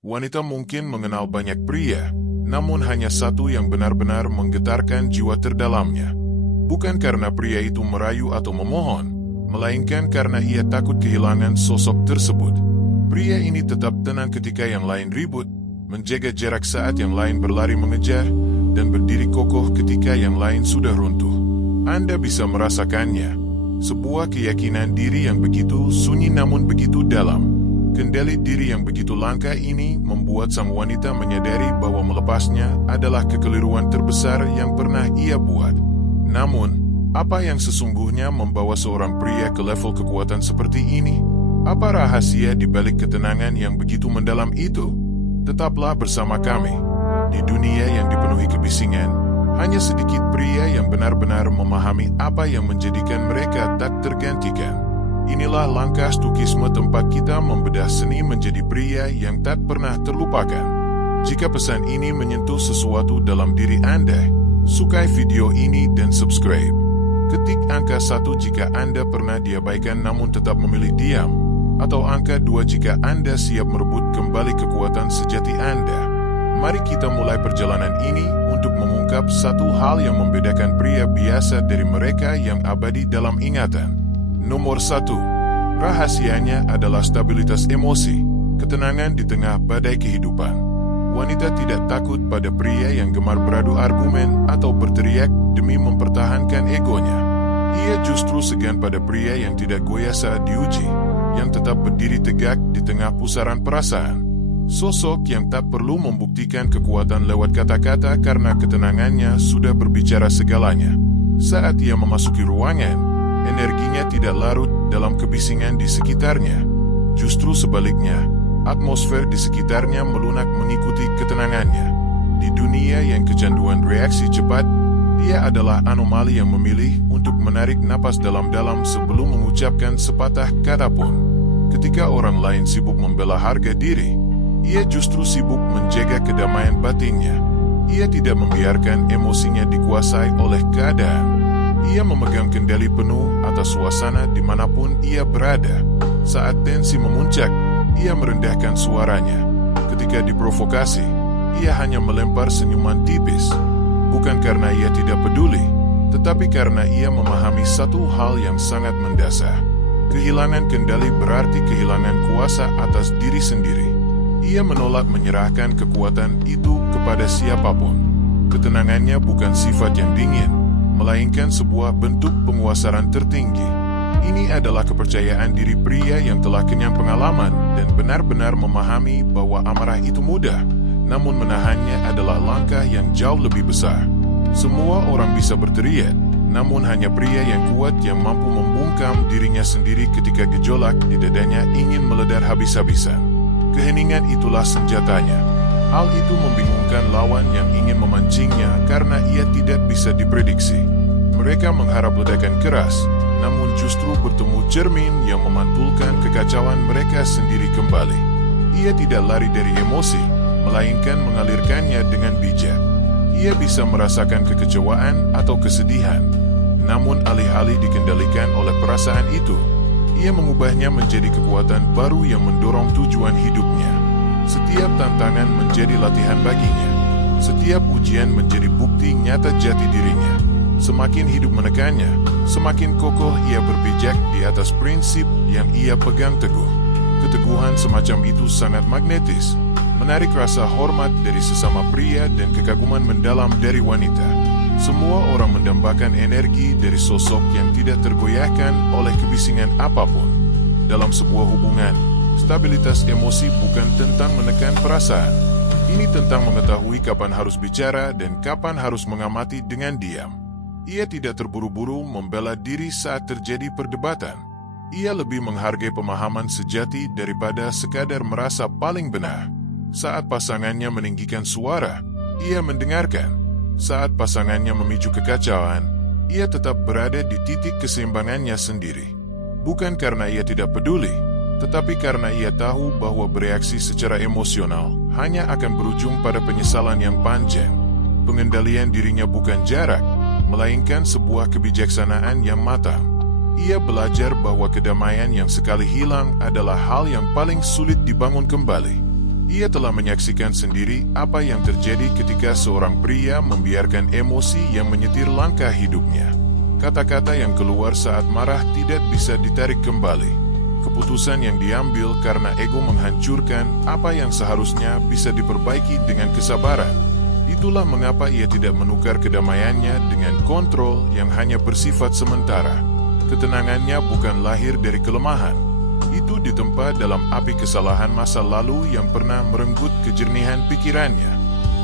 Wanita mungkin mengenal banyak pria, namun hanya satu yang benar-benar menggetarkan jiwa terdalamnya. Bukan karena pria itu merayu atau memohon, melainkan karena ia takut kehilangan sosok tersebut. Pria ini tetap tenang ketika yang lain ribut, menjaga jarak saat yang lain berlari mengejar, dan berdiri kokoh ketika yang lain sudah runtuh. Anda bisa merasakannya. Sebuah keyakinan diri yang begitu sunyi namun begitu dalam. Kendali diri yang begitu langka ini membuat sang wanita menyadari bahwa melepasnya adalah kekeliruan terbesar yang pernah ia buat. Namun, apa yang sesungguhnya membawa seorang pria ke level kekuatan seperti ini? Apa rahasia di balik ketenangan yang begitu mendalam itu? Tetaplah bersama kami. Di dunia yang dipenuhi kebisingan, hanya sedikit pria yang benar-benar memahami apa yang menjadikan mereka tak tergantikan. Inilah langkah Stukisme, tempat kita membedah seni menjadi pria yang tak pernah terlupakan. Jika pesan ini menyentuh sesuatu dalam diri Anda, sukai video ini dan subscribe. Ketik angka 1 jika Anda pernah diabaikan namun tetap memilih diam, atau angka 2 jika Anda siap merebut kembali kekuatan sejati Anda. Mari kita mulai perjalanan ini untuk mengungkap satu hal yang membedakan pria biasa dari mereka yang abadi dalam ingatan. Nomor 1. Rahasianya adalah stabilitas emosi, ketenangan di tengah badai kehidupan. Wanita tidak takut pada pria yang gemar beradu argumen atau berteriak demi mempertahankan egonya. Ia justru segan pada pria yang tidak goyah saat diuji, yang tetap berdiri tegak di tengah pusaran perasaan. Sosok yang tak perlu membuktikan kekuatan lewat kata-kata karena ketenangannya sudah berbicara segalanya. Saat ia memasuki ruangan, energinya tidak larut dalam kebisingan di sekitarnya. Justru sebaliknya, atmosfer di sekitarnya melunak mengikuti ketenangannya. Di dunia yang kecanduan reaksi cepat, dia adalah anomali yang memilih untuk menarik napas dalam-dalam sebelum mengucapkan sepatah kata pun. Ketika orang lain sibuk membela harga diri, ia justru sibuk menjaga kedamaian batinnya. Ia tidak membiarkan emosinya dikuasai oleh keadaan. Ia memegang kendali penuh atas suasana dimanapun ia berada. Saat tensi memuncak, ia merendahkan suaranya. Ketika diprovokasi, ia hanya melempar senyuman tipis. Bukan karena ia tidak peduli, tetapi karena ia memahami satu hal yang sangat mendasar. Kehilangan kendali berarti kehilangan kuasa atas diri sendiri. Ia menolak menyerahkan kekuatan itu kepada siapapun. Ketenangannya bukan sifat yang dingin, melainkan sebuah bentuk penguasaan tertinggi. Ini adalah kepercayaan diri pria yang telah kenyang pengalaman dan benar-benar memahami bahwa amarah itu mudah, namun menahannya adalah langkah yang jauh lebih besar. Semua orang bisa berteriak, namun hanya pria yang kuat yang mampu membungkam dirinya sendiri ketika gejolak di dadanya ingin meledak habis-habisan. Keheningan itulah senjatanya. Hal itu membingungkan lawan yang ingin memancingnya karena ia tidak bisa diprediksi. Mereka mengharap ledakan keras, namun justru bertemu cermin yang memantulkan kekacauan mereka sendiri kembali. Ia tidak lari dari emosi, melainkan mengalirkannya dengan bijak. Ia bisa merasakan kekecewaan atau kesedihan, namun alih-alih dikendalikan oleh perasaan itu, ia mengubahnya menjadi kekuatan baru yang mendorong tujuan hidupnya. Setiap tantangan menjadi latihan baginya. Setiap ujian menjadi bukti nyata jati dirinya. Semakin hidup menekannya, semakin kokoh ia berpijak di atas prinsip yang ia pegang teguh. Keteguhan semacam itu sangat magnetis, menarik rasa hormat dari sesama pria dan kekaguman mendalam dari wanita. Semua orang mendambakan energi dari sosok yang tidak tergoyahkan oleh kebisingan apapun. Dalam sebuah hubungan, stabilitas emosi bukan tentang menekan perasaan. Ini tentang mengetahui kapan harus bicara dan kapan harus mengamati dengan diam. Ia tidak terburu-buru membela diri saat terjadi perdebatan. Ia lebih menghargai pemahaman sejati daripada sekadar merasa paling benar. Saat pasangannya meninggikan suara, ia mendengarkan. Saat pasangannya memicu kekacauan, ia tetap berada di titik keseimbangannya sendiri. Bukan karena ia tidak peduli, tetapi karena ia tahu bahwa bereaksi secara emosional hanya akan berujung pada penyesalan yang panjang. Pengendalian dirinya bukan jarak, melainkan sebuah kebijaksanaan yang matang. Ia belajar bahwa kedamaian yang sekali hilang adalah hal yang paling sulit dibangun kembali. Ia telah menyaksikan sendiri apa yang terjadi ketika seorang pria membiarkan emosi yang menyetir langkah hidupnya. Kata-kata yang keluar saat marah tidak bisa ditarik kembali. Keputusan yang diambil karena ego menghancurkan apa yang seharusnya bisa diperbaiki dengan kesabaran. Itulah mengapa ia tidak menukar kedamaiannya dengan kontrol yang hanya bersifat sementara. Ketenangannya bukan lahir dari kelemahan. Itu ditempa dalam api kesalahan masa lalu yang pernah merenggut kejernihan pikirannya.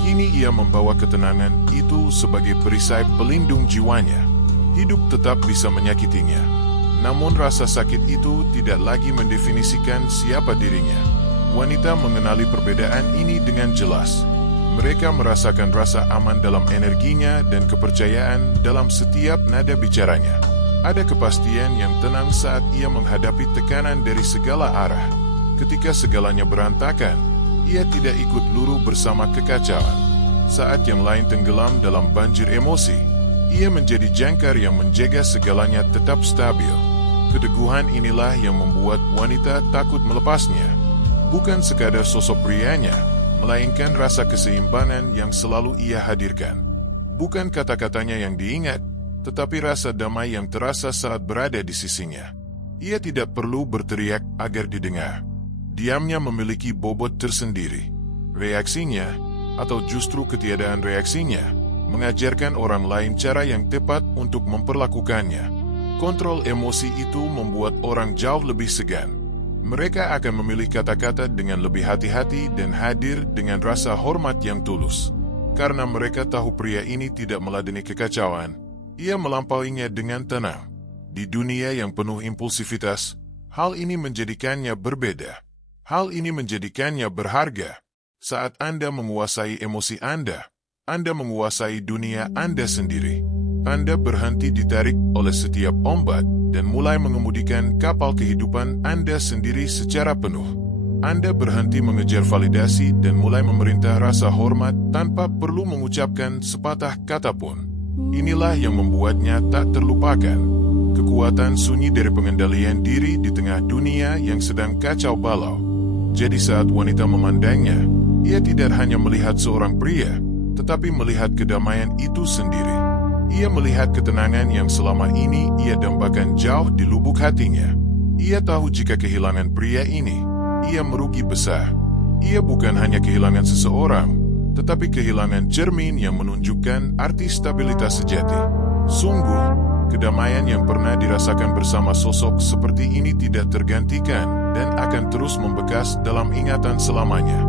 Kini ia membawa ketenangan itu sebagai perisai pelindung jiwanya. Hidup tetap bisa menyakitinya, namun rasa sakit itu tidak lagi mendefinisikan siapa dirinya. Wanita mengenali perbedaan ini dengan jelas. Mereka merasakan rasa aman dalam energinya dan kepercayaan dalam setiap nada bicaranya. Ada kepastian yang tenang saat ia menghadapi tekanan dari segala arah. Ketika segalanya berantakan, ia tidak ikut luruh bersama kekacauan. Saat yang lain tenggelam dalam banjir emosi, ia menjadi jangkar yang menjaga segalanya tetap stabil. Keteguhan inilah yang membuat wanita takut melepasnya. Bukan sekadar sosok prianya, melainkan rasa keseimbangan yang selalu ia hadirkan. Bukan kata-katanya yang diingat, tetapi rasa damai yang terasa saat berada di sisinya. Ia tidak perlu berteriak agar didengar. Diamnya memiliki bobot tersendiri. Reaksinya, atau justru ketiadaan reaksinya, mengajarkan orang lain cara yang tepat untuk memperlakukannya. Kontrol emosi itu membuat orang jauh lebih segan. Mereka akan memilih kata-kata dengan lebih hati-hati dan hadir dengan rasa hormat yang tulus. Karena mereka tahu pria ini tidak meladeni kekacauan, ia melampauinya dengan tenang. Di dunia yang penuh impulsivitas, hal ini menjadikannya berbeda. Hal ini menjadikannya berharga. Saat Anda menguasai emosi Anda menguasai dunia Anda sendiri. Anda berhenti ditarik oleh setiap ombak dan mulai mengemudikan kapal kehidupan Anda sendiri secara penuh. Anda berhenti mengejar validasi dan mulai memerintah rasa hormat tanpa perlu mengucapkan sepatah kata pun. Inilah yang membuatnya tak terlupakan. Kekuatan sunyi dari pengendalian diri di tengah dunia yang sedang kacau balau. Jadi saat wanita memandangnya, ia tidak hanya melihat seorang pria, tetapi melihat kedamaian itu sendiri. Ia melihat ketenangan yang selama ini ia dambakan jauh di lubuk hatinya. Ia tahu jika kehilangan pria ini, ia merugi besar. Ia bukan hanya kehilangan seseorang, tetapi kehilangan cermin yang menunjukkan arti stabilitas sejati. Sungguh, kedamaian yang pernah dirasakan bersama sosok seperti ini tidak tergantikan dan akan terus membekas dalam ingatan selamanya.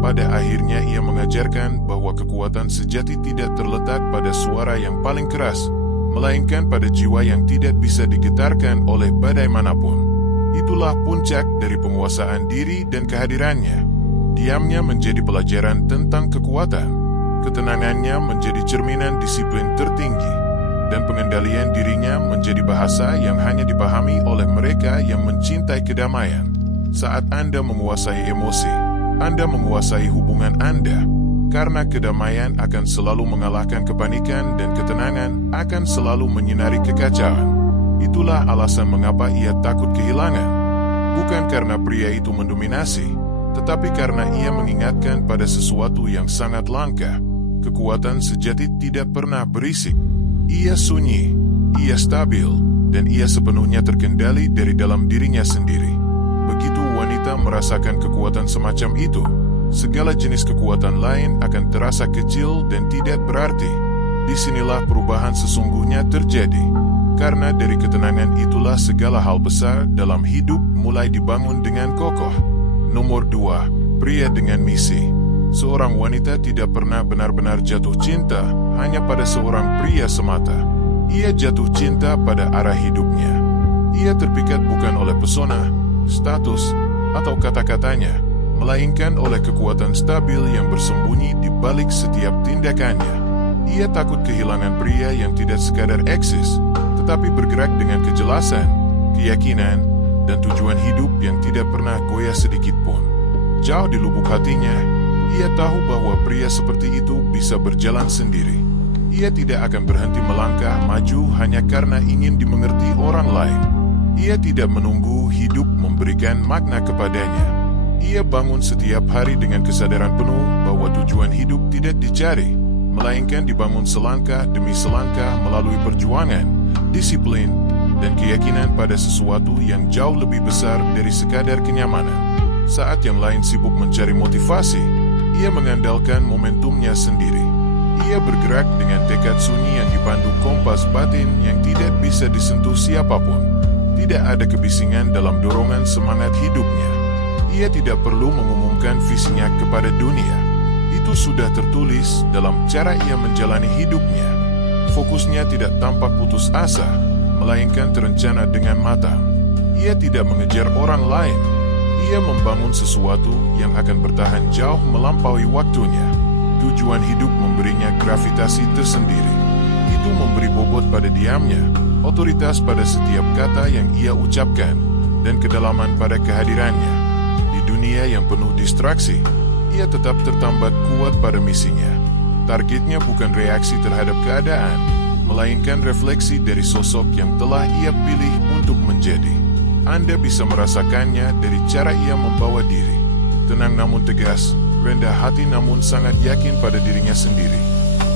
Pada akhirnya ia mengajarkan bahwa kekuatan sejati tidak terletak pada suara yang paling keras, melainkan pada jiwa yang tidak bisa digetarkan oleh badai manapun. Itulah puncak dari penguasaan diri dan kehadirannya. Diamnya menjadi pelajaran tentang kekuatan. Ketenangannya menjadi cerminan disiplin tertinggi. Dan pengendalian dirinya menjadi bahasa yang hanya dipahami oleh mereka yang mencintai kedamaian. Saat Anda menguasai emosi, Anda menguasai hubungan Anda, karena kedamaian akan selalu mengalahkan kepanikan dan ketenangan akan selalu menyinari kekacauan. Itulah alasan mengapa ia takut kehilangan. Bukan karena pria itu mendominasi, tetapi karena ia mengingatkan pada sesuatu yang sangat langka. Kekuatan sejati tidak pernah berisik. Ia sunyi, ia stabil, dan ia sepenuhnya terkendali dari dalam dirinya sendiri. Begitu wanita merasakan kekuatan semacam itu, segala jenis kekuatan lain akan terasa kecil dan tidak berarti. Disinilah perubahan sesungguhnya terjadi. Karena dari ketenangan itulah segala hal besar dalam hidup mulai dibangun dengan kokoh. Nomor 2, pria dengan misi. Seorang wanita tidak pernah benar-benar jatuh cinta hanya pada seorang pria semata. Ia jatuh cinta pada arah hidupnya. Ia terpikat bukan oleh pesona, status, atau kata-katanya, melainkan oleh kekuatan stabil yang bersembunyi di balik setiap tindakannya. Ia takut kehilangan pria yang tidak sekadar eksis, tetapi bergerak dengan kejelasan, keyakinan, dan tujuan hidup yang tidak pernah goyah sedikit pun. Jauh di lubuk hatinya, ia tahu bahwa pria seperti itu bisa berjalan sendiri. Ia tidak akan berhenti melangkah maju hanya karena ingin dimengerti orang lain. Ia tidak menunggu hidup memberikan makna kepadanya. Ia bangun setiap hari dengan kesadaran penuh bahwa tujuan hidup tidak dicari, melainkan dibangun selangkah demi selangkah melalui perjuangan, disiplin, dan keyakinan pada sesuatu yang jauh lebih besar dari sekadar kenyamanan. Saat yang lain sibuk mencari motivasi, ia mengandalkan momentumnya sendiri. Ia bergerak dengan tekad sunyi yang dipandu kompas batin yang tidak bisa disentuh siapapun. Tidak ada kebisingan dalam dorongan semangat hidupnya. Ia tidak perlu mengumumkan visinya kepada dunia. Itu sudah tertulis dalam cara ia menjalani hidupnya. Fokusnya tidak tampak putus asa, melainkan terencana dengan matang. Ia tidak mengejar orang lain. Ia membangun sesuatu yang akan bertahan jauh melampaui waktunya. Tujuan hidup memberinya gravitasi tersendiri. Itu memberi bobot pada diamnya, otoritas pada setiap kata yang ia ucapkan, dan kedalaman pada kehadirannya. Di dunia yang penuh distraksi, ia tetap tertambat kuat pada misinya. Targetnya bukan reaksi terhadap keadaan, melainkan refleksi dari sosok yang telah ia pilih untuk menjadi. Anda bisa merasakannya dari cara ia membawa diri. Tenang namun tegas, rendah hati namun sangat yakin pada dirinya sendiri.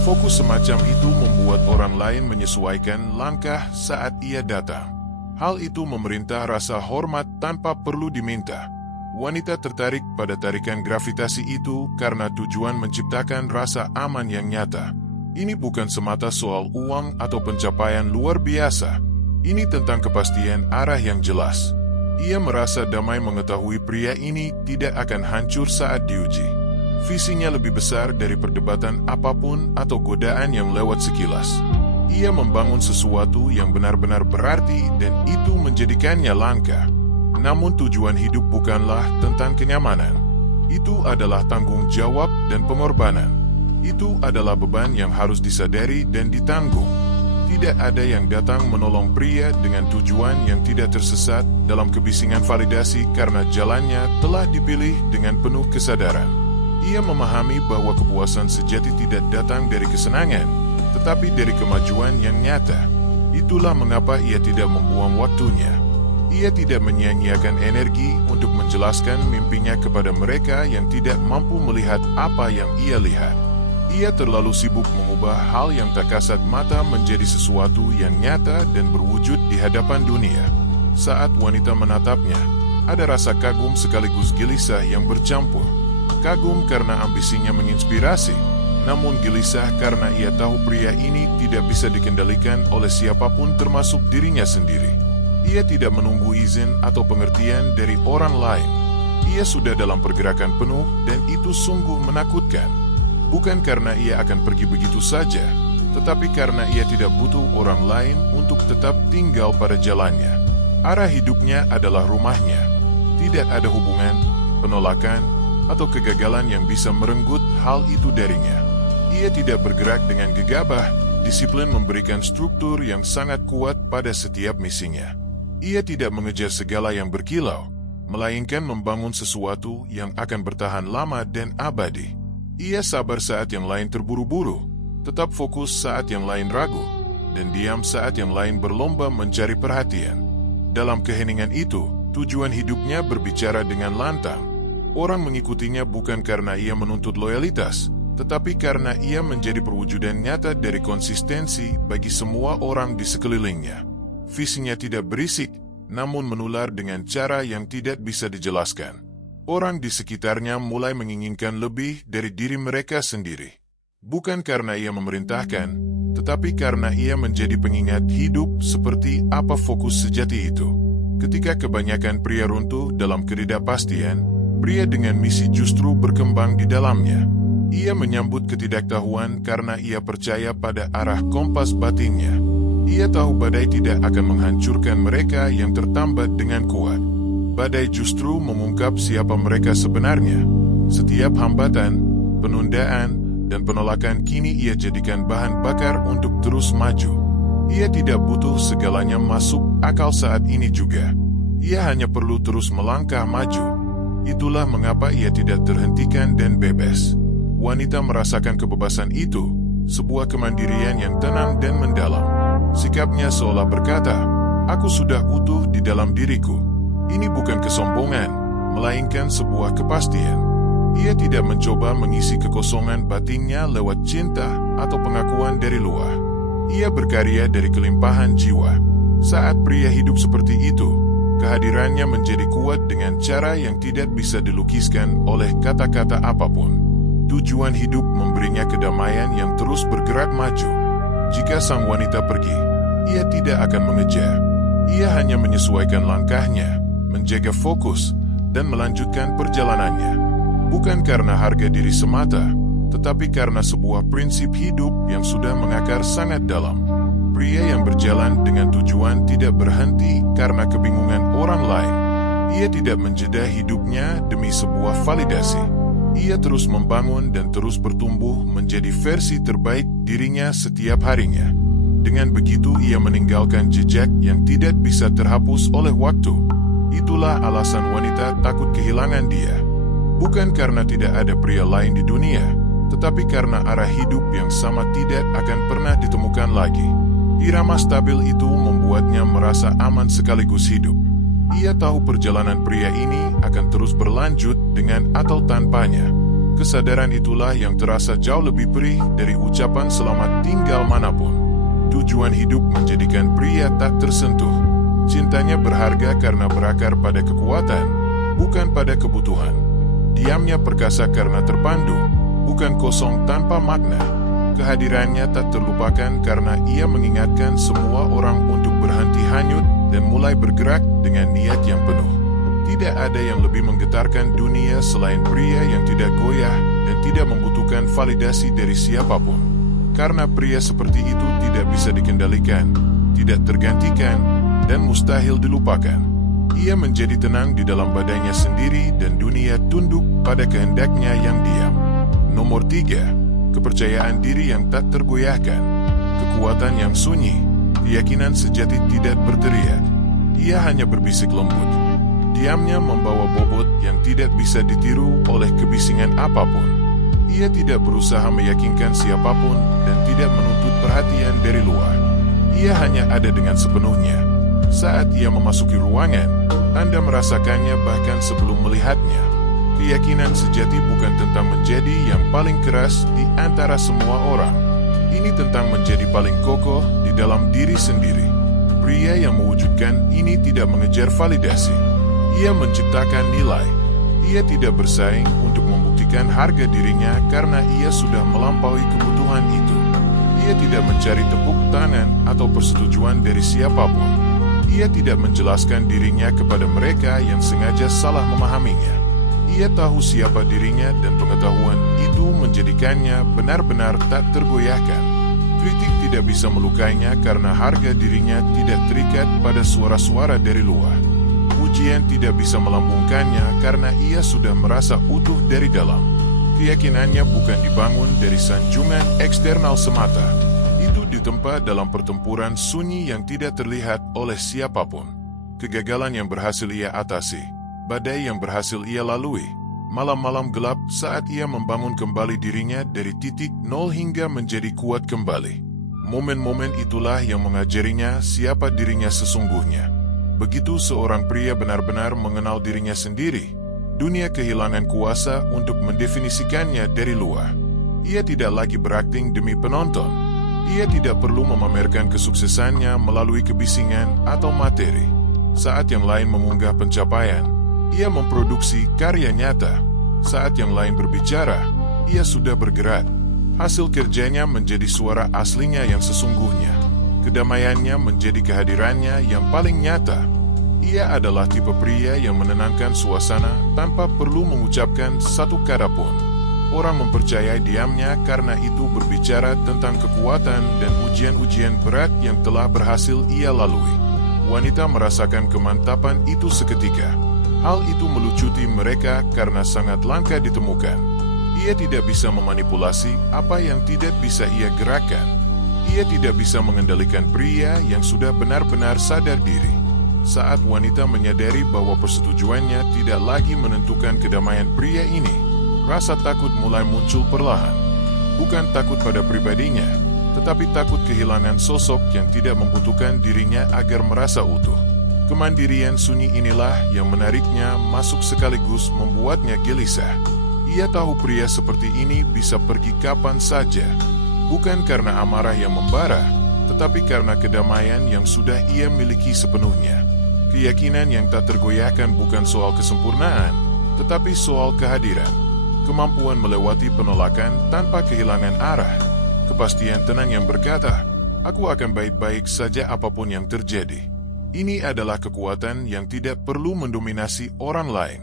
Fokus semacam itu membuat orang lain menyesuaikan langkah saat ia datang. Hal itu memerintah rasa hormat tanpa perlu diminta. Wanita tertarik pada tarikan gravitasi itu karena tujuan menciptakan rasa aman yang nyata. Ini bukan semata soal uang atau pencapaian luar biasa. Ini tentang kepastian arah yang jelas. Ia merasa damai mengetahui pria ini tidak akan hancur saat diuji. Visinya lebih besar dari perdebatan apapun atau godaan yang lewat sekilas. Ia membangun sesuatu yang benar-benar berarti dan itu menjadikannya langka. Namun tujuan hidup bukanlah tentang kenyamanan. Itu adalah tanggung jawab dan pengorbanan. Itu adalah beban yang harus disadari dan ditanggung. Tidak ada yang datang menolong pria dengan tujuan yang tidak tersesat dalam kebisingan validasi karena jalannya telah dipilih dengan penuh kesadaran. Ia memahami bahwa kepuasan sejati tidak datang dari kesenangan, tetapi dari kemajuan yang nyata. Itulah mengapa ia tidak membuang waktunya. Ia tidak menyia-nyiakan energi untuk menjelaskan mimpinya kepada mereka yang tidak mampu melihat apa yang ia lihat. Ia terlalu sibuk mengubah hal yang tak kasat mata menjadi sesuatu yang nyata dan berwujud di hadapan dunia. Saat wanita menatapnya, ada rasa kagum sekaligus gelisah yang bercampur. Kagum karena ambisinya menginspirasi, namun gelisah karena ia tahu pria ini tidak bisa dikendalikan oleh siapapun termasuk dirinya sendiri. Ia tidak menunggu izin atau pengertian dari orang lain. Ia sudah dalam pergerakan penuh dan itu sungguh menakutkan. Bukan karena ia akan pergi begitu saja, tetapi karena ia tidak butuh orang lain untuk tetap tinggal pada jalannya. Arah hidupnya adalah rumahnya. Tidak ada hubungan, penolakan, atau kegagalan yang bisa merenggut hal itu darinya. Ia tidak bergerak dengan gegabah, disiplin memberikan struktur yang sangat kuat pada setiap misinya. Ia tidak mengejar segala yang berkilau, melainkan membangun sesuatu yang akan bertahan lama dan abadi. Ia sabar saat yang lain terburu-buru, tetap fokus saat yang lain ragu, dan diam saat yang lain berlomba mencari perhatian. Dalam keheningan itu, tujuan hidupnya berbicara dengan lantang. Orang mengikutinya bukan karena ia menuntut loyalitas, tetapi karena ia menjadi perwujudan nyata dari konsistensi bagi semua orang di sekelilingnya. Visinya tidak berisik, namun menular dengan cara yang tidak bisa dijelaskan. Orang di sekitarnya mulai menginginkan lebih dari diri mereka sendiri. Bukan karena ia memerintahkan, tetapi karena ia menjadi pengingat hidup seperti apa fokus sejati itu. Ketika kebanyakan pria runtuh dalam ketidakpastian, pria dengan misi justru berkembang di dalamnya. Ia menyambut ketidaktahuan karena ia percaya pada arah kompas batinnya. Ia tahu badai tidak akan menghancurkan mereka yang tertambat dengan kuat. Badai justru mengungkap siapa mereka sebenarnya. Setiap hambatan, penundaan, dan penolakan kini ia jadikan bahan bakar untuk terus maju. Ia tidak butuh segalanya masuk akal saat ini juga. Ia hanya perlu terus melangkah maju. Itulah mengapa ia tidak terhentikan dan bebas. Wanita merasakan kebebasan itu, sebuah kemandirian yang tenang dan mendalam. Sikapnya seolah berkata, "Aku sudah utuh di dalam diriku." Ini bukan kesombongan, melainkan sebuah kepastian. Ia tidak mencoba mengisi kekosongan batinnya lewat cinta atau pengakuan dari luar. Ia berkarya dari kelimpahan jiwa. Saat pria hidup seperti itu, kehadirannya menjadi kuat dengan cara yang tidak bisa dilukiskan oleh kata-kata apapun. Tujuan hidup memberinya kedamaian yang terus bergerak maju. Jika sang wanita pergi, ia tidak akan mengejar. Ia hanya menyesuaikan langkahnya, menjaga fokus, dan melanjutkan perjalanannya. Bukan karena harga diri semata, tetapi karena sebuah prinsip hidup yang sudah mengakar sangat dalam. Pria yang berjalan dengan tujuan tidak berhenti karena kebingungan orang lain. Ia tidak menjeda hidupnya demi sebuah validasi. Ia terus membangun dan terus bertumbuh menjadi versi terbaik dirinya setiap harinya. Dengan begitu ia meninggalkan jejak yang tidak bisa terhapus oleh waktu. Itulah alasan wanita takut kehilangan dia. Bukan karena tidak ada pria lain di dunia, tetapi karena arah hidup yang sama tidak akan pernah ditemukan lagi. Irama stabil itu membuatnya merasa aman sekaligus hidup. Ia tahu perjalanan pria ini akan terus berlanjut dengan atau tanpanya. Kesadaran itulah yang terasa jauh lebih perih dari ucapan selamat tinggal manapun. Tujuan hidup menjadikan pria tak tersentuh. Cintanya berharga karena berakar pada kekuatan, bukan pada kebutuhan. Diamnya perkasa karena terpandu, bukan kosong tanpa makna. Kehadirannya tak terlupakan karena ia mengingatkan semua orang untuk berhenti hanyut dan mulai bergerak dengan niat yang penuh. Tidak ada yang lebih menggetarkan dunia selain pria yang tidak goyah dan tidak membutuhkan validasi dari siapapun. Karena pria seperti itu tidak bisa dikendalikan, tidak tergantikan, dan mustahil dilupakan. Ia menjadi tenang di dalam badannya sendiri dan dunia tunduk pada kehendaknya yang diam. Nomor 3, kepercayaan diri yang tak tergoyahkan. Kekuatan yang sunyi, keyakinan sejati tidak berteriak. Ia hanya berbisik lembut. Diamnya membawa bobot yang tidak bisa ditiru oleh kebisingan apapun. Ia tidak berusaha meyakinkan siapapun dan tidak menuntut perhatian dari luar. Ia hanya ada dengan sepenuhnya. Saat ia memasuki ruangan, Anda merasakannya bahkan sebelum melihatnya. Keyakinan sejati bukan tentang menjadi yang paling keras di antara semua orang. Ini tentang menjadi paling kokoh di dalam diri sendiri. Pria yang mewujudkan ini tidak mengejar validasi. Ia menciptakan nilai. Ia tidak bersaing untuk membuktikan harga dirinya karena ia sudah melampaui kebutuhan itu. Ia tidak mencari tepuk tangan atau persetujuan dari siapapun. Ia tidak menjelaskan dirinya kepada mereka yang sengaja salah memahaminya. Ia tahu siapa dirinya dan pengetahuan itu menjadikannya benar-benar tak tergoyahkan. Kritik tidak bisa melukainya karena harga dirinya tidak terikat pada suara-suara dari luar. Pujian tidak bisa melambungkannya karena ia sudah merasa utuh dari dalam. Keyakinannya bukan dibangun dari sanjungan eksternal semata. Itu ditempa dalam pertempuran sunyi yang tidak terlihat oleh siapapun. Kegagalan yang berhasil ia atasi, badai yang berhasil ia lalui, malam-malam gelap saat ia membangun kembali dirinya dari titik nol hingga menjadi kuat kembali. Momen-momen itulah yang mengajarinya siapa dirinya sesungguhnya. Begitu seorang pria benar-benar mengenal dirinya sendiri, dunia kehilangan kuasa untuk mendefinisikannya dari luar. Ia tidak lagi berakting demi penonton. Ia tidak perlu memamerkan kesuksesannya melalui kebisingan atau materi. Saat yang lain mengunggah pencapaian, ia memproduksi karya nyata. Saat yang lain berbicara, ia sudah bergerak. Hasil kerjanya menjadi suara aslinya yang sesungguhnya. Kedamaiannya menjadi kehadirannya yang paling nyata. Ia adalah tipe pria yang menenangkan suasana tanpa perlu mengucapkan satu kata pun. Orang mempercayai diamnya karena itu berbicara tentang kekuatan dan ujian-ujian berat yang telah berhasil ia lalui. Wanita merasakan kemantapan itu seketika. Hal itu melucuti mereka karena sangat langka ditemukan. Ia tidak bisa memanipulasi apa yang tidak bisa ia gerakkan. Ia tidak bisa mengendalikan pria yang sudah benar-benar sadar diri. Saat wanita menyadari bahwa persetujuannya tidak lagi menentukan kedamaian pria ini, rasa takut mulai muncul perlahan. Bukan takut pada pribadinya, tetapi takut kehilangan sosok yang tidak membutuhkan dirinya agar merasa utuh. Kemandirian sunyi inilah yang menariknya masuk sekaligus membuatnya gelisah. Ia tahu pria seperti ini bisa pergi kapan saja. Bukan karena amarah yang membara, tetapi karena kedamaian yang sudah ia miliki sepenuhnya. Keyakinan yang tak tergoyahkan bukan soal kesempurnaan, tetapi soal kehadiran. Kemampuan melewati penolakan tanpa kehilangan arah. Kepastian tenang yang berkata, "Aku akan baik-baik saja apapun yang terjadi." Ini adalah kekuatan yang tidak perlu mendominasi orang lain.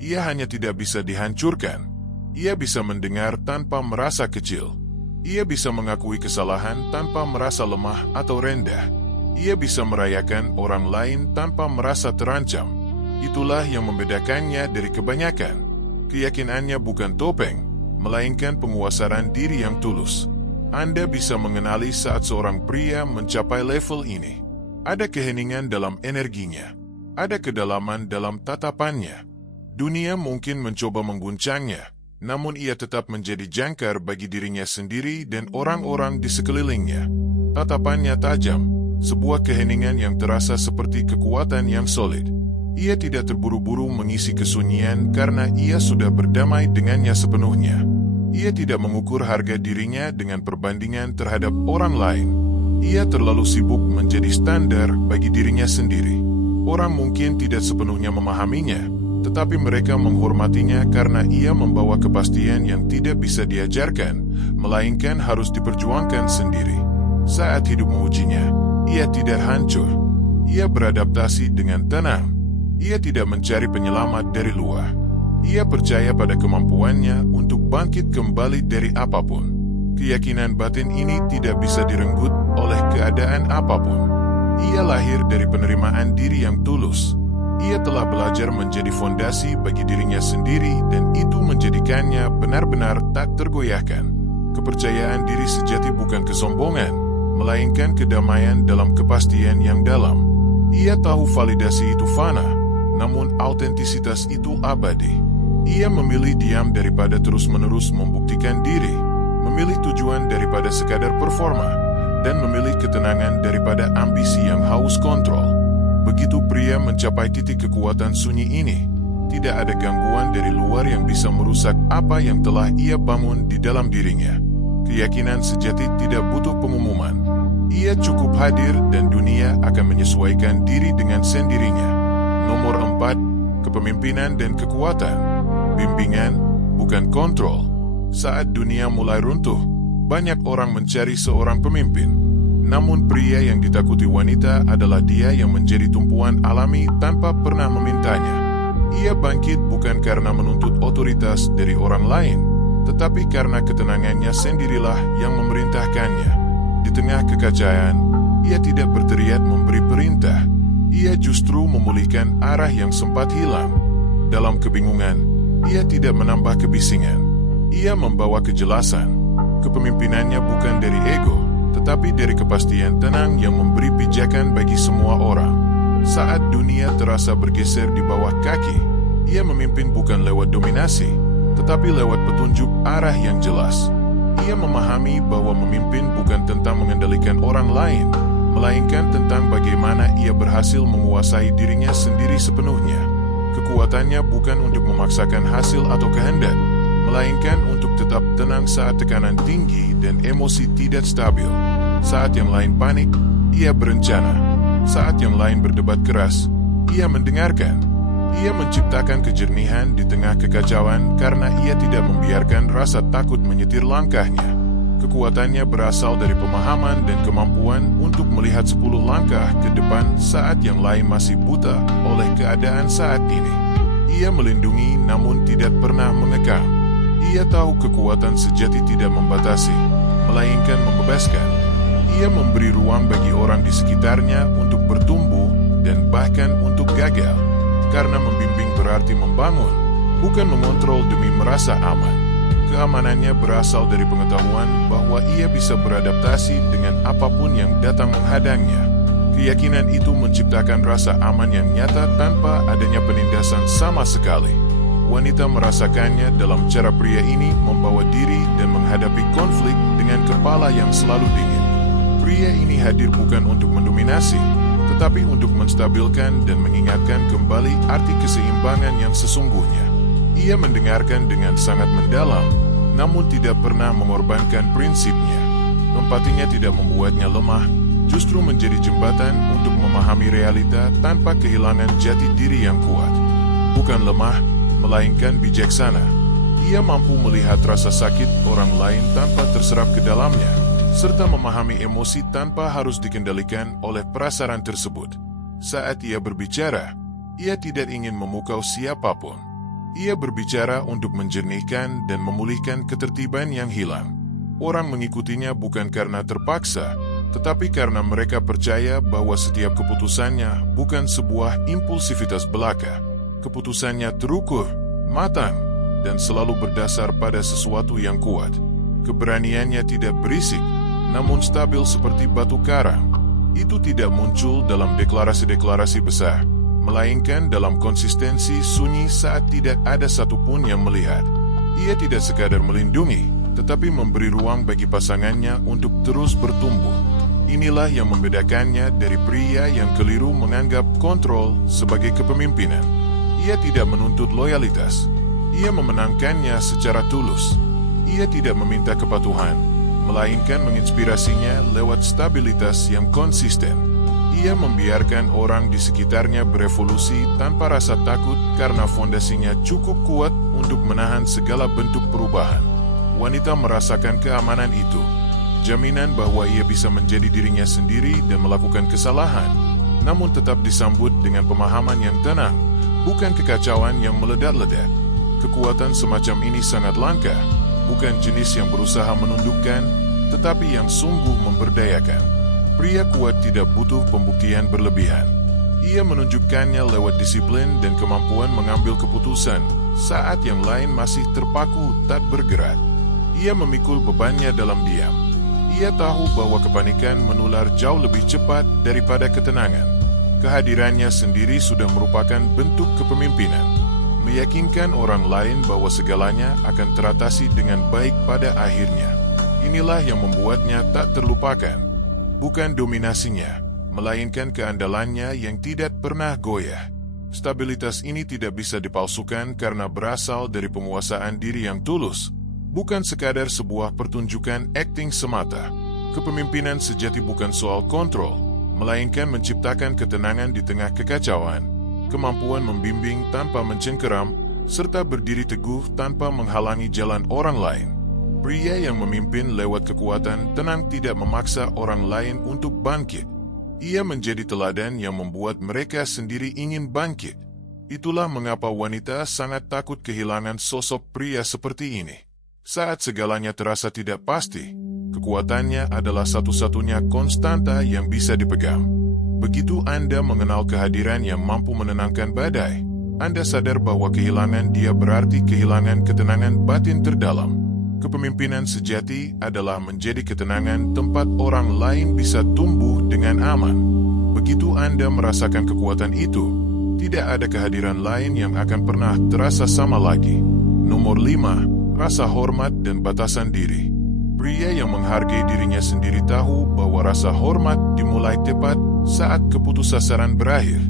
Ia hanya tidak bisa dihancurkan. Ia bisa mendengar tanpa merasa kecil. Ia bisa mengakui kesalahan tanpa merasa lemah atau rendah. Ia bisa merayakan orang lain tanpa merasa terancam. Itulah yang membedakannya dari kebanyakan. Keyakinannya bukan topeng, melainkan penguasaan diri yang tulus. Anda bisa mengenali saat seorang pria mencapai level ini. Ada keheningan dalam energinya. Ada kedalaman dalam tatapannya. Dunia mungkin mencoba mengguncangnya, namun ia tetap menjadi jangkar bagi dirinya sendiri dan orang-orang di sekelilingnya. Tatapannya tajam, sebuah keheningan yang terasa seperti kekuatan yang solid. Ia tidak terburu-buru mengisi kesunyian karena ia sudah berdamai dengannya sepenuhnya. Ia tidak mengukur harga dirinya dengan perbandingan terhadap orang lain. Ia terlalu sibuk menjadi standar bagi dirinya sendiri. Orang mungkin tidak sepenuhnya memahaminya, tetapi mereka menghormatinya karena ia membawa kepastian yang tidak bisa diajarkan, melainkan harus diperjuangkan sendiri. Saat hidup mengujinya, ia tidak hancur. Ia beradaptasi dengan tenang. Ia tidak mencari penyelamat dari luar. Ia percaya pada kemampuannya untuk bangkit kembali dari apapun. Keyakinan batin ini tidak bisa direnggut oleh keadaan apapun. Ia lahir dari penerimaan diri yang tulus. Ia telah belajar menjadi fondasi bagi dirinya sendiri dan itu menjadikannya benar-benar tak tergoyahkan. Kepercayaan diri sejati bukan kesombongan, melainkan kedamaian dalam kepastian yang dalam. Ia tahu validasi itu fana, namun autentisitas itu abadi. Ia memilih diam daripada terus-menerus membuktikan diri, memilih tujuan daripada sekadar performa, dan memilih ketenangan daripada ambisi yang haus kontrol. Begitu pria mencapai titik kekuatan sunyi ini, tidak ada gangguan dari luar yang bisa merusak apa yang telah ia bangun di dalam dirinya. Keyakinan sejati tidak butuh pengumuman. Ia cukup hadir dan dunia akan menyesuaikan diri dengan sendirinya. Nomor 4, kepemimpinan dan kekuatan. Bimbingan, bukan kontrol. Saat dunia mulai runtuh, banyak orang mencari seorang pemimpin. Namun pria yang ditakuti wanita adalah dia yang menjadi tumpuan alami tanpa pernah memintanya. Ia bangkit bukan karena menuntut otoritas dari orang lain, tetapi karena ketenangannya sendirilah yang memerintahkannya. Di tengah kekacauan, ia tidak berteriak memberi perintah. Ia justru memulihkan arah yang sempat hilang. Dalam kebingungan, ia tidak menambah kebisingan. Ia membawa kejelasan. Kepemimpinannya bukan dari ego, tetapi dari kepastian tenang yang memberi pijakan bagi semua orang. Saat dunia terasa bergeser di bawah kaki, ia memimpin bukan lewat dominasi, tetapi lewat petunjuk arah yang jelas. Ia memahami bahwa memimpin bukan tentang mengendalikan orang lain, melainkan tentang bagaimana ia berhasil menguasai dirinya sendiri sepenuhnya. Kekuatannya bukan untuk memaksakan hasil atau kehendak, melainkan untuk tetap tenang saat tekanan tinggi dan emosi tidak stabil. Saat yang lain panik, ia berencana. Saat yang lain berdebat keras, ia mendengarkan. Ia menciptakan kejernihan di tengah kekacauan karena ia tidak membiarkan rasa takut menyetir langkahnya. Kekuatannya berasal dari pemahaman dan kemampuan untuk melihat 10 langkah ke depan saat yang lain masih buta oleh keadaan saat ini. Ia melindungi namun tidak pernah mengekang. Ia tahu kekuatan sejati tidak membatasi, melainkan membebaskan. Ia memberi ruang bagi orang di sekitarnya untuk bertumbuh dan bahkan untuk gagal. Karena membimbing berarti membangun, bukan mengontrol demi merasa aman. Keamanannya berasal dari pengetahuan bahwa ia bisa beradaptasi dengan apapun yang datang menghadangnya. Keyakinan itu menciptakan rasa aman yang nyata tanpa adanya penindasan sama sekali. Wanita merasakannya dalam cara pria ini membawa diri dan menghadapi konflik dengan kepala yang selalu dingin. Pria ini hadir bukan untuk mendominasi, tetapi untuk menstabilkan dan mengingatkan kembali arti keseimbangan yang sesungguhnya. Ia mendengarkan dengan sangat mendalam, namun tidak pernah mengorbankan prinsipnya. Empatinya tidak membuatnya lemah, justru menjadi jembatan untuk memahami realita tanpa kehilangan jati diri yang kuat. Bukan lemah, melainkan bijaksana. Ia mampu melihat rasa sakit orang lain tanpa terserap ke dalamnya, serta memahami emosi tanpa harus dikendalikan oleh perasaan tersebut. Saat ia berbicara, ia tidak ingin memukau siapapun. Ia berbicara untuk menjernihkan dan memulihkan ketertiban yang hilang. Orang mengikutinya bukan karena terpaksa, tetapi karena mereka percaya bahwa setiap keputusannya bukan sebuah impulsivitas belaka. Keputusannya terukur, matang, dan selalu berdasar pada sesuatu yang kuat. Keberaniannya tidak berisik, namun stabil seperti batu karang. Itu tidak muncul dalam deklarasi-deklarasi besar, melainkan dalam konsistensi sunyi saat tidak ada satupun yang melihat. Ia tidak sekadar melindungi, tetapi memberi ruang bagi pasangannya untuk terus bertumbuh. Inilah yang membedakannya dari pria yang keliru menganggap kontrol sebagai kepemimpinan. Ia tidak menuntut loyalitas. Ia memenangkannya secara tulus. Ia tidak meminta kepatuhan, melainkan menginspirasinya lewat stabilitas yang konsisten. Ia membiarkan orang di sekitarnya berevolusi tanpa rasa takut karena fondasinya cukup kuat untuk menahan segala bentuk perubahan. Wanita merasakan keamanan itu, jaminan bahwa ia bisa menjadi dirinya sendiri dan melakukan kesalahan, namun tetap disambut dengan pemahaman yang tenang, bukan kekacauan yang meledak-ledak. Kekuatan semacam ini sangat langka, bukan jenis yang berusaha menundukkan, tetapi yang sungguh memberdayakan. Pria kuat tidak butuh pembuktian berlebihan. Ia menunjukkannya lewat disiplin dan kemampuan mengambil keputusan saat yang lain masih terpaku tak bergerak. Ia memikul bebannya dalam diam. Ia tahu bahwa kepanikan menular jauh lebih cepat daripada ketenangan. Kehadirannya sendiri sudah merupakan bentuk kepemimpinan. Meyakinkan orang lain bahwa segalanya akan teratasi dengan baik pada akhirnya. Inilah yang membuatnya tak terlupakan. Bukan dominasinya, melainkan keandalannya yang tidak pernah goyah. Stabilitas ini tidak bisa dipalsukan karena berasal dari penguasaan diri yang tulus, bukan sekadar sebuah pertunjukan akting semata. Kepemimpinan sejati bukan soal kontrol, melainkan menciptakan ketenangan di tengah kekacauan, kemampuan membimbing tanpa mencengkeram, serta berdiri teguh tanpa menghalangi jalan orang lain. Pria yang memimpin lewat kekuatan tenang tidak memaksa orang lain untuk bangkit. Ia menjadi teladan yang membuat mereka sendiri ingin bangkit. Itulah mengapa wanita sangat takut kehilangan sosok pria seperti ini. Saat segalanya terasa tidak pasti, kekuatannya adalah satu-satunya konstanta yang bisa dipegang. Begitu Anda mengenal kehadiran yang mampu menenangkan badai, Anda sadar bahwa kehilangan dia berarti kehilangan ketenangan batin terdalam. Kepemimpinan sejati adalah menjadi ketenangan tempat orang lain bisa tumbuh dengan aman. Begitu Anda merasakan kekuatan itu, tidak ada kehadiran lain yang akan pernah terasa sama lagi. Nomor 5, rasa hormat dan batasan diri. Pria yang menghargai dirinya sendiri tahu bahwa rasa hormat dimulai tepat saat keputusasaan berakhir.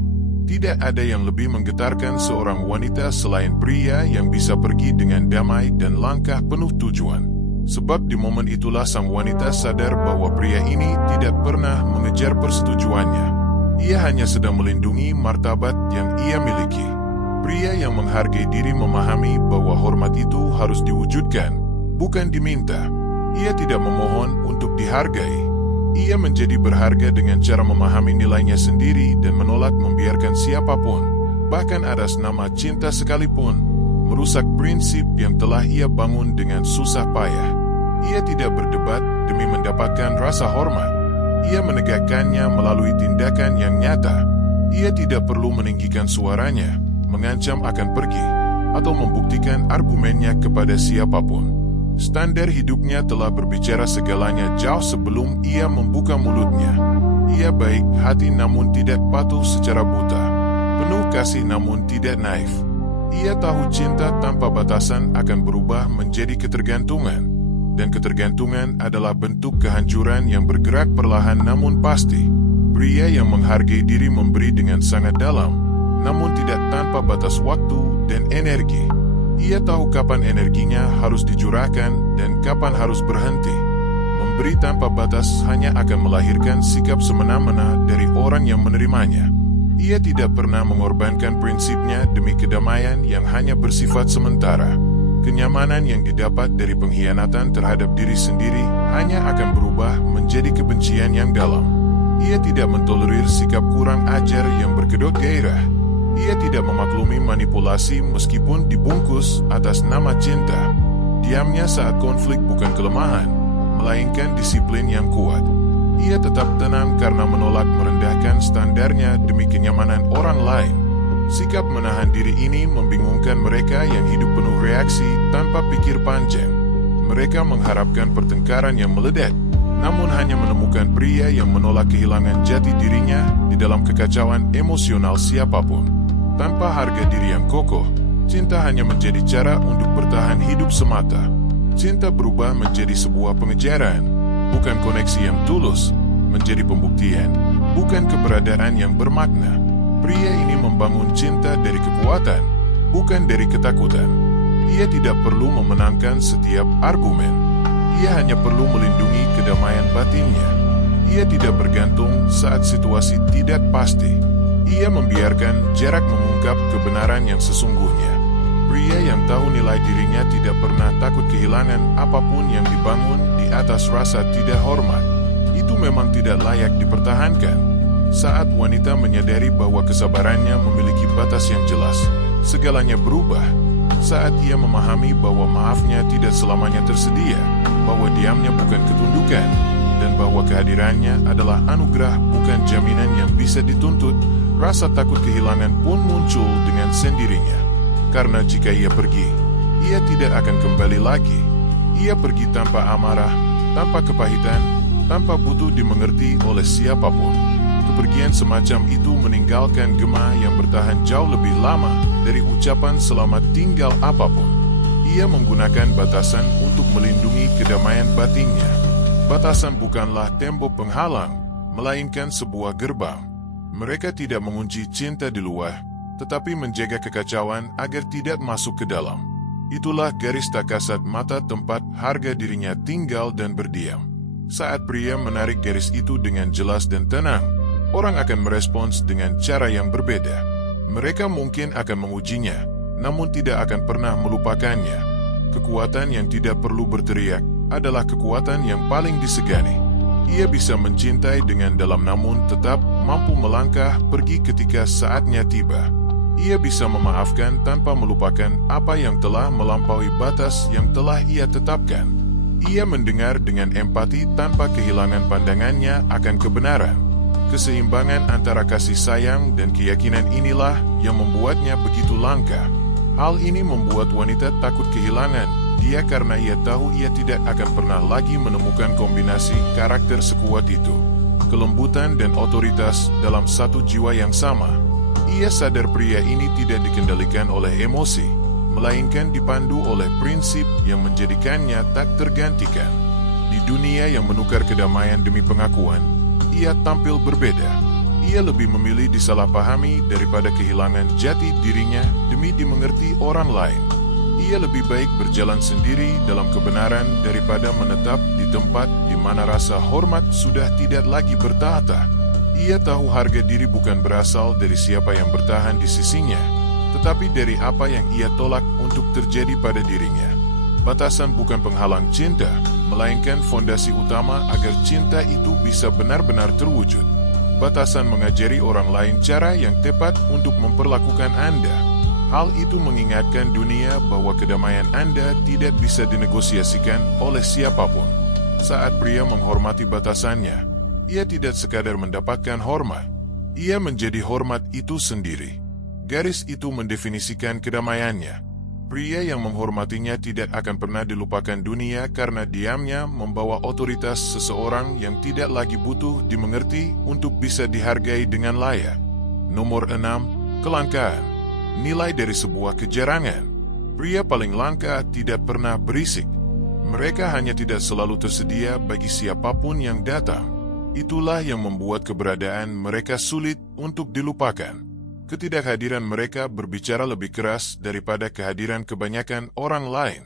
Tidak ada yang lebih menggetarkan seorang wanita selain pria yang bisa pergi dengan damai dan langkah penuh tujuan. Sebab di momen itulah sang wanita sadar bahwa pria ini tidak pernah mengejar persetujuannya. Ia hanya sedang melindungi martabat yang ia miliki. Pria yang menghargai diri memahami bahwa hormat itu harus diwujudkan, bukan diminta. Ia tidak memohon untuk dihargai. Ia menjadi berharga dengan cara memahami nilainya sendiri dan menolak membiarkan siapapun, bahkan atas nama cinta sekalipun, merusak prinsip yang telah ia bangun dengan susah payah. Ia tidak berdebat demi mendapatkan rasa hormat. Ia menegakkannya melalui tindakan yang nyata. Ia tidak perlu meninggikan suaranya, mengancam akan pergi, atau membuktikan argumennya kepada siapapun. Standar hidupnya telah berbicara segalanya jauh sebelum ia membuka mulutnya. Ia baik hati namun tidak patuh secara buta. Penuh kasih namun tidak naif. Ia tahu cinta tanpa batasan akan berubah menjadi ketergantungan. Dan ketergantungan adalah bentuk kehancuran yang bergerak perlahan namun pasti. Pria yang menghargai diri memberi dengan sangat dalam, namun tidak tanpa batas waktu dan energi. Ia tahu kapan energinya harus dicurahkan dan kapan harus berhenti. Memberi tanpa batas hanya akan melahirkan sikap semena-mena dari orang yang menerimanya. Ia tidak pernah mengorbankan prinsipnya demi kedamaian yang hanya bersifat sementara. Kenyamanan yang didapat dari pengkhianatan terhadap diri sendiri hanya akan berubah menjadi kebencian yang dalam. Ia tidak mentolerir sikap kurang ajar yang berkedok gairah. Ia tidak memaklumi manipulasi meskipun dibungkus atas nama cinta. Diamnya saat konflik bukan kelemahan, melainkan disiplin yang kuat. Ia tetap tenang karena menolak merendahkan standarnya demi kenyamanan orang lain. Sikap menahan diri ini membingungkan mereka yang hidup penuh reaksi tanpa pikir panjang. Mereka mengharapkan pertengkaran yang meledak, namun hanya menemukan pria yang menolak kehilangan jati dirinya di dalam kekacauan emosional siapapun. Tanpa harga diri yang kokoh, cinta hanya menjadi cara untuk bertahan hidup semata. Cinta berubah menjadi sebuah pengejaran, bukan koneksi yang tulus, menjadi pembuktian, bukan keberadaan yang bermakna. Pria ini membangun cinta dari kekuatan, bukan dari ketakutan. Ia tidak perlu memenangkan setiap argumen. Ia hanya perlu melindungi kedamaian batinnya. Ia tidak bergantung saat situasi tidak pasti. Ia membiarkan jarak mengungkap kebenaran yang sesungguhnya. Pria yang tahu nilai dirinya tidak pernah takut kehilangan apapun yang dibangun di atas rasa tidak hormat. Itu memang tidak layak dipertahankan. Saat wanita menyadari bahwa kesabarannya memiliki batas yang jelas, segalanya berubah. Saat ia memahami bahwa maafnya tidak selamanya tersedia, bahwa diamnya bukan ketundukan, dan bahwa kehadirannya adalah anugerah bukan jaminan yang bisa dituntut, rasa takut kehilangan pun muncul dengan sendirinya. Karena jika ia pergi, ia tidak akan kembali lagi. Ia pergi tanpa amarah, tanpa kepahitan, tanpa butuh dimengerti oleh siapapun. Kepergian semacam itu meninggalkan gema yang bertahan jauh lebih lama dari ucapan selamat tinggal apapun. Ia menggunakan batasan untuk melindungi kedamaian batinnya. Batasan bukanlah tembok penghalang, melainkan sebuah gerbang. Mereka tidak mengunci cinta di luar, tetapi menjaga kekacauan agar tidak masuk ke dalam. Itulah garis tak kasat mata tempat harga dirinya tinggal dan berdiam. Saat pria menarik garis itu dengan jelas dan tenang, orang akan merespons dengan cara yang berbeda. Mereka mungkin akan mengujinya, namun tidak akan pernah melupakannya. Kekuatan yang tidak perlu berteriak adalah kekuatan yang paling disegani. Ia bisa mencintai dengan dalam namun tetap mampu melangkah pergi ketika saatnya tiba. Ia bisa memaafkan tanpa melupakan apa yang telah melampaui batas yang telah ia tetapkan. Ia mendengar dengan empati tanpa kehilangan pandangannya akan kebenaran. Keseimbangan antara kasih sayang dan keyakinan inilah yang membuatnya begitu langka. Hal ini membuat wanita takut kehilangan dia karena ia tahu ia tidak akan pernah lagi menemukan kombinasi karakter sekuat itu. Kelembutan dan otoritas dalam satu jiwa yang sama. Ia sadar pria ini tidak dikendalikan oleh emosi, melainkan dipandu oleh prinsip yang menjadikannya tak tergantikan. Di dunia yang menukar kedamaian demi pengakuan, ia tampil berbeda. Ia lebih memilih disalahpahami daripada kehilangan jati dirinya demi dimengerti orang lain. Ia lebih baik berjalan sendiri dalam kebenaran daripada menetap di tempat di mana rasa hormat sudah tidak lagi bertahta. Ia tahu harga diri bukan berasal dari siapa yang bertahan di sisinya, tetapi dari apa yang ia tolak untuk terjadi pada dirinya. Batasan bukan penghalang cinta, melainkan fondasi utama agar cinta itu bisa benar-benar terwujud. Batasan mengajari orang lain cara yang tepat untuk memperlakukan Anda. Hal itu mengingatkan dunia bahwa kedamaian Anda tidak bisa dinegosiasikan oleh siapapun. Saat pria menghormati batasannya, ia tidak sekadar mendapatkan hormat, ia menjadi hormat itu sendiri. Garis itu mendefinisikan kedamaiannya. Pria yang menghormatinya tidak akan pernah dilupakan dunia karena diamnya membawa otoritas seseorang yang tidak lagi butuh dimengerti untuk bisa dihargai dengan layak. Nomor 6. Kelangkaan. Nilai dari sebuah kejarangan. Pria paling langka tidak pernah berisik. Mereka hanya tidak selalu tersedia bagi siapapun yang datang. Itulah yang membuat keberadaan mereka sulit untuk dilupakan. Ketidakhadiran mereka berbicara lebih keras daripada kehadiran kebanyakan orang lain.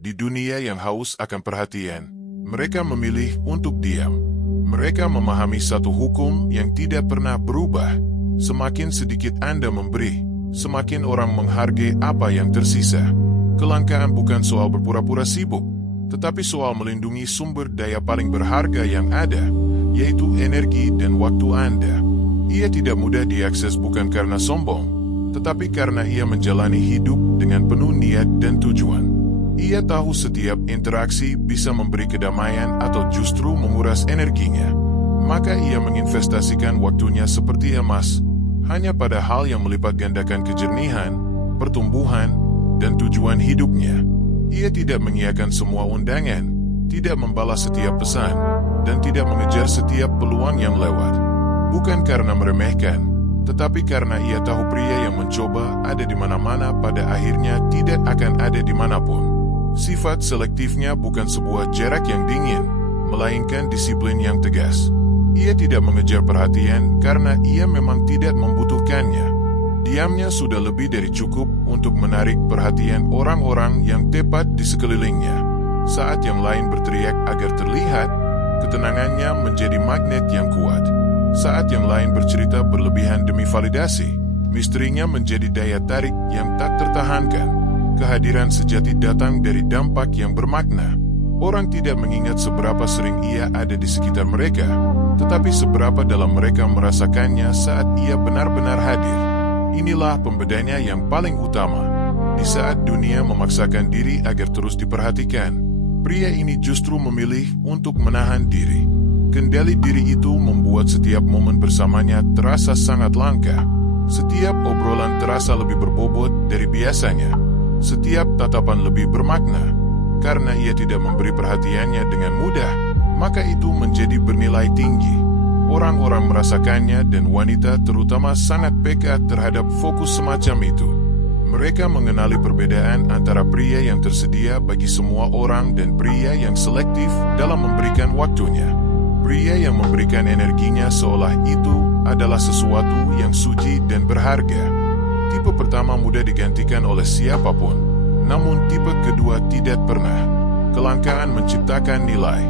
Di dunia yang haus akan perhatian, mereka memilih untuk diam. Mereka memahami satu hukum yang tidak pernah berubah. Semakin sedikit Anda memberi, semakin orang menghargai apa yang tersisa. Kelangkaan bukan soal berpura-pura sibuk, tetapi soal melindungi sumber daya paling berharga yang ada, yaitu energi dan waktu Anda. Ia tidak mudah diakses bukan karena sombong, tetapi karena ia menjalani hidup dengan penuh niat dan tujuan. Ia tahu setiap interaksi bisa memberi kedamaian atau justru menguras energinya. Maka ia menginvestasikan waktunya seperti emas, hanya pada hal yang melipat gandakan kejernihan, pertumbuhan, dan tujuan hidupnya. Ia tidak mengiyakan semua undangan, tidak membalas setiap pesan, dan tidak mengejar setiap peluang yang lewat. Bukan karena meremehkan, tetapi karena ia tahu pria yang mencoba ada di mana-mana pada akhirnya tidak akan ada dimanapun. Sifat selektifnya bukan sebuah jarak yang dingin, melainkan disiplin yang tegas. Ia tidak mengejar perhatian karena ia memang tidak membutuhkannya. Diamnya sudah lebih dari cukup untuk menarik perhatian orang-orang yang tepat di sekelilingnya. Saat yang lain berteriak agar terlihat, ketenangannya menjadi magnet yang kuat. Saat yang lain bercerita berlebihan demi validasi, misterinya menjadi daya tarik yang tak tertahankan. Kehadiran sejati datang dari dampak yang bermakna. Orang tidak mengingat seberapa sering ia ada di sekitar mereka, tetapi seberapa dalam mereka merasakannya saat ia benar-benar hadir. Inilah pembedanya yang paling utama. Di saat dunia memaksakan diri agar terus diperhatikan, pria ini justru memilih untuk menahan diri. Kendali diri itu membuat setiap momen bersamanya terasa sangat langka. Setiap obrolan terasa lebih berbobot dari biasanya. Setiap tatapan lebih bermakna. Karena ia tidak memberi perhatiannya dengan mudah, maka itu menjadi bernilai tinggi. Orang-orang merasakannya dan wanita terutama sangat peka terhadap fokus semacam itu. Mereka mengenali perbedaan antara pria yang tersedia bagi semua orang dan pria yang selektif dalam memberikan waktunya. Pria yang memberikan energinya seolah itu adalah sesuatu yang suci dan berharga. Tipe pertama mudah digantikan oleh siapapun, namun tipe kedua tidak pernah. Kelangkaan menciptakan nilai.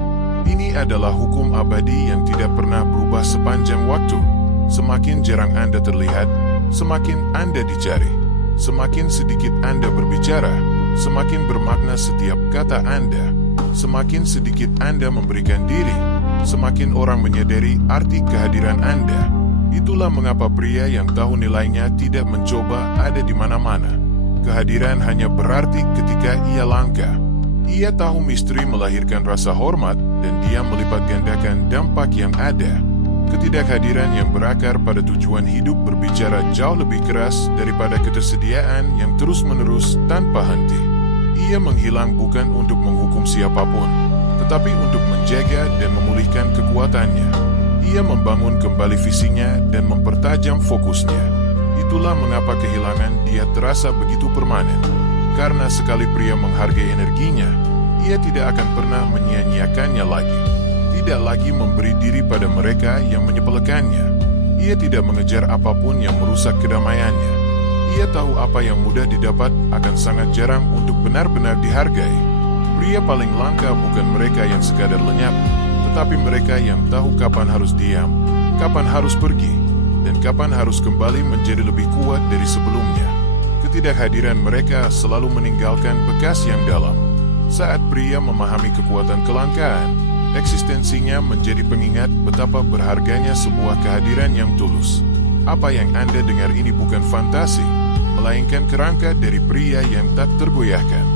Ini adalah hukum abadi yang tidak pernah berubah sepanjang waktu. Semakin jarang Anda terlihat, semakin Anda dicari. Semakin sedikit Anda berbicara, semakin bermakna setiap kata Anda. Semakin sedikit Anda memberikan diri, semakin orang menyadari arti kehadiran Anda. Itulah mengapa pria yang tahu nilainya tidak mencoba ada di mana-mana. Kehadiran hanya berarti ketika ia langka. Ia tahu misteri melahirkan rasa hormat dan dia melipat gandakan dampak yang ada. Ketidakhadiran yang berakar pada tujuan hidup berbicara jauh lebih keras daripada ketersediaan yang terus-menerus tanpa henti. Ia menghilang bukan untuk menghukum siapapun, tetapi untuk menjaga dan memulihkan kekuatannya. Ia membangun kembali visinya dan mempertajam fokusnya. Itulah mengapa kehilangan dia terasa begitu permanen. Karena sekali pria menghargai energinya, ia tidak akan pernah menyia-nyiakannya lagi. Tidak lagi memberi diri pada mereka yang menyepelekannya. Ia tidak mengejar apapun yang merusak kedamaiannya. Ia tahu apa yang mudah didapat akan sangat jarang untuk benar-benar dihargai. Pria paling langka bukan mereka yang sekadar lenyap, tetapi mereka yang tahu kapan harus diam, kapan harus pergi, dan kapan harus kembali menjadi lebih kuat dari sebelumnya. Ketidakhadiran mereka selalu meninggalkan bekas yang dalam. Saat pria memahami kekuatan kelangkaan, eksistensinya menjadi pengingat betapa berharganya sebuah kehadiran yang tulus. Apa yang Anda dengar ini bukan fantasi, melainkan kerangka dari pria yang tak tergoyahkan.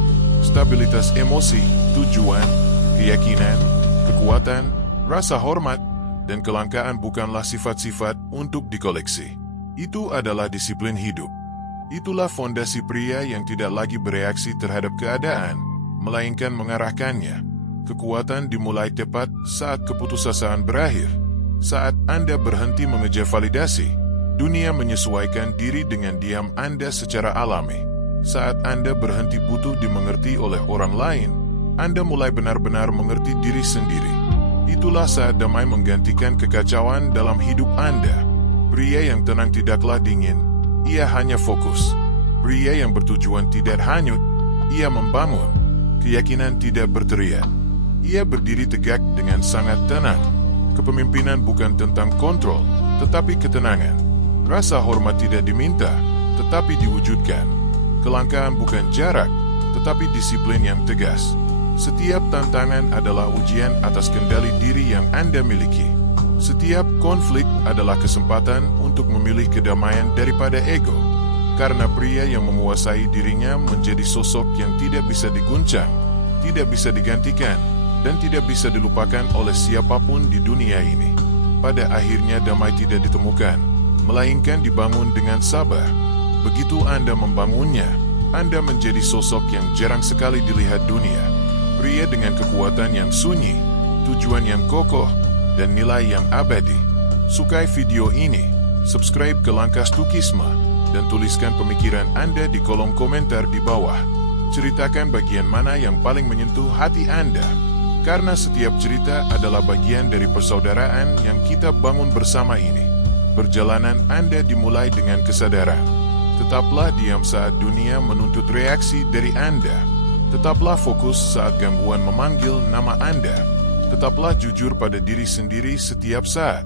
Stabilitas emosi, tujuan, keyakinan, kekuatan, rasa hormat, dan kelangkaan bukanlah sifat-sifat untuk dikoleksi. Itu adalah disiplin hidup. Itulah fondasi pria yang tidak lagi bereaksi terhadap keadaan, melainkan mengarahkannya. Kekuatan dimulai tepat saat keputusasaan berakhir. Saat Anda berhenti mengejar validasi, dunia menyesuaikan diri dengan diam Anda secara alami. Saat Anda berhenti butuh dimengerti oleh orang lain, Anda mulai benar-benar mengerti diri sendiri. Itulah saat damai menggantikan kekacauan dalam hidup Anda. Pria yang tenang tidaklah dingin, ia hanya fokus. Pria yang bertujuan tidak hanyut, ia membangun. Keyakinan tidak berteriak, ia berdiri tegak dengan sangat tenang. Kepemimpinan bukan tentang kontrol, tetapi ketenangan. Rasa hormat tidak diminta, tetapi diwujudkan. Kelangkaan bukan jarak, tetapi disiplin yang tegas. Setiap tantangan adalah ujian atas kendali diri yang Anda miliki. Setiap konflik adalah kesempatan untuk memilih kedamaian daripada ego. Karena pria yang menguasai dirinya menjadi sosok yang tidak bisa diguncang, tidak bisa digantikan, dan tidak bisa dilupakan oleh siapapun di dunia ini. Pada akhirnya damai tidak ditemukan, melainkan dibangun dengan sabar. Begitu Anda membangunnya, Anda menjadi sosok yang jarang sekali dilihat dunia. Pria dengan kekuatan yang sunyi, tujuan yang kokoh, dan nilai yang abadi. Sukai video ini, subscribe ke Langkah Stukisme, dan tuliskan pemikiran Anda di kolom komentar di bawah. Ceritakan bagian mana yang paling menyentuh hati Anda. Karena setiap cerita adalah bagian dari persaudaraan yang kita bangun bersama ini. Perjalanan Anda dimulai dengan kesadaran. Tetaplah diam saat dunia menuntut reaksi dari Anda. Tetaplah fokus saat gangguan memanggil nama Anda. Tetaplah jujur pada diri sendiri setiap saat.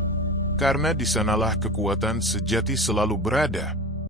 Karena di sanalah kekuatan sejati selalu berada.